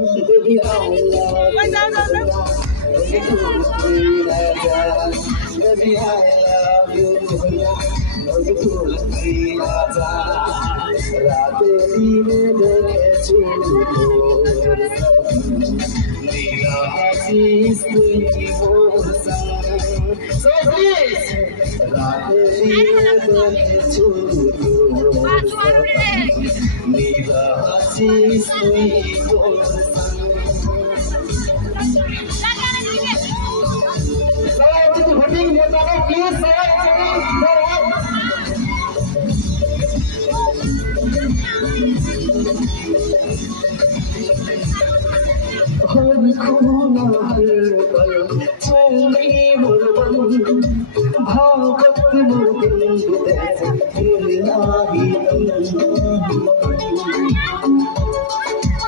Baby, I love you. Baby, I love you. Baby, রাতে দিনে দেখেছি নীলা হাসিস তুই মোর সঙ্গ So please রাতে দিনে দেখেছি নীলা হাসিস তুই মোর সঙ্গ সবাই একটু ভোটিং মোটামো প্লিজ সবাই हर खूना हर पल चली मुरबन भावत मुरबिन दिल नाही